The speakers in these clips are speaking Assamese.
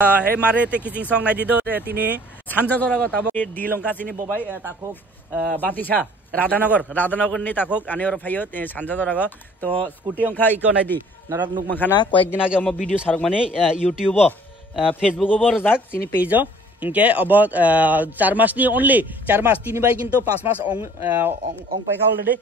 Hey mare te kissing song nai dido tini Sanja Dorago tabo di Longka sini bobai takok Batisha Radhanagar ni takok ane oro phayo Sanja Dorago to scooty ongkha iko nai di narak nuk makhana koyek din age omo video sarok mane YouTube Facebook obo jak sini page inke obo 4 mas ni only 4 mas 3 bai kintu 5 mas ong paikha already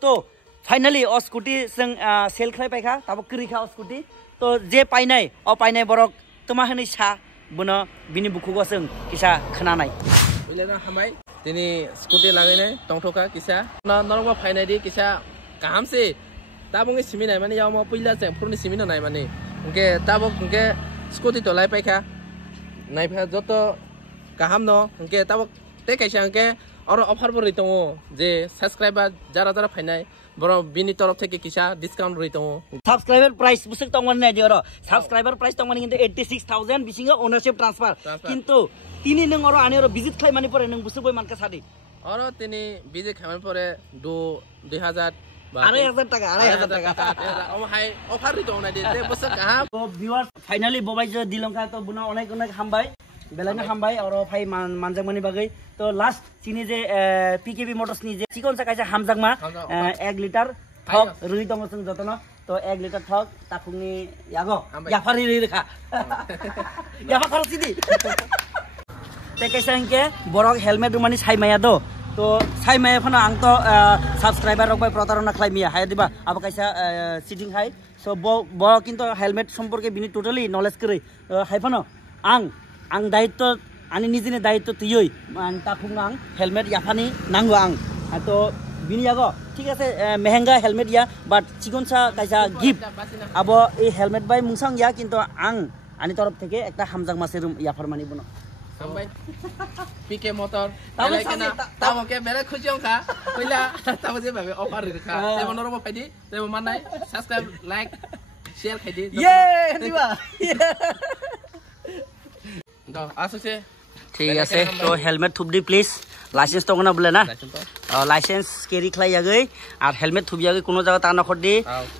to finally o scooty sing sell khlai paikha tabo kri kha scooty to je painai o painai borok Tumahani sa buno bini buku goseng kisah kenanai. Ilena hamai tini scooty lagai nai tongtoka kisah na normal finai di kisah kaham se tabungi siminai mane yaw mo pila jeng purni simina nai mane unke tabok unke scooty to lai paikha nai pha joto kaham no unke tabok te kaisa unke oro offer bori tongo je subscriber jara finai bro bini torof theke kisa discount roi tongo subscriber price busuk tongwan nai dioro subscriber price tongwan kintu 86000 bisinga ownership transfer kintu tini nang oro ane oro visit khai mani pore nang busuk boy manka sadi oro tini visit khai mani pore 2000 2,000 টাকা om hai offer roi tongo nai de busuk kaham to viewers finally bobai jo dilongka to buna onek hambai belana hambai oro phai manjang mani bagai to last chini je PKB motors ni je chikon sa kaisa hamjang ma 1 liter thok rui tong sung jotona to 1 liter thok takungni yago yafari ri rekha yafa kharo sidi te kaisa inke borok helmet mani sai maya do to sai maya phana ang to subscriber rok bai protarona khlai miya hai diba aba kaisa sitting hai so bo kinto helmet সম্পর্কে bini totally knowledge kri hai phano ang daitto ani nijine daitto tuyoi man takhung ang helmet yafani nango ang to bini yago ঠিক আছে মেহেঙ্গা হেলমেট ইয়া বাট চিকনসা কাইসা গিফট আবো এই হেলমেট বাই মুংসাং ইয়া কিন্তু আং আনি তরফ থেকে একটা হামজাং মাসের ইয়াফার মানি বনো sampai PK motor belai kena tamo ke belai khujong kha pila tamo je babe offer kha te monor mo phaidi te manai subscribe like share khaidi ye diba do asuse ঠিক আছে তো হেলমেট থুবদি প্লিজ লাইসেন্স তো কোনা বলে না লাইসেন্স ক্যারি খলাই আগৈ আর হেলমেট থুবি আগৈ কোনো জায়গা তা নখর দি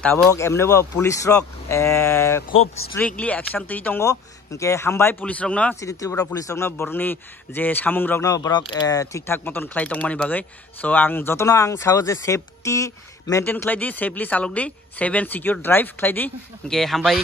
তাবক এমনেব পুলিশ রক খুব স্ট্রিক্টলি অ্যাকশন তুই দঙ্গ ইনকে হামবাই পুলিশ রক না সিটি ত্রিপুরা পুলিশ রক না বরনি যে সামুং রক না বরক ঠিকঠাক মতন খলাই দংমানি বাগৈ সো আং যতন আং সাও যে সেফটি মেইনটেইন খলাই দি সেফলি চালক দি সেভ এন্ড সিকিউর ড্রাইভ খলাই দি ইনকে হামবাই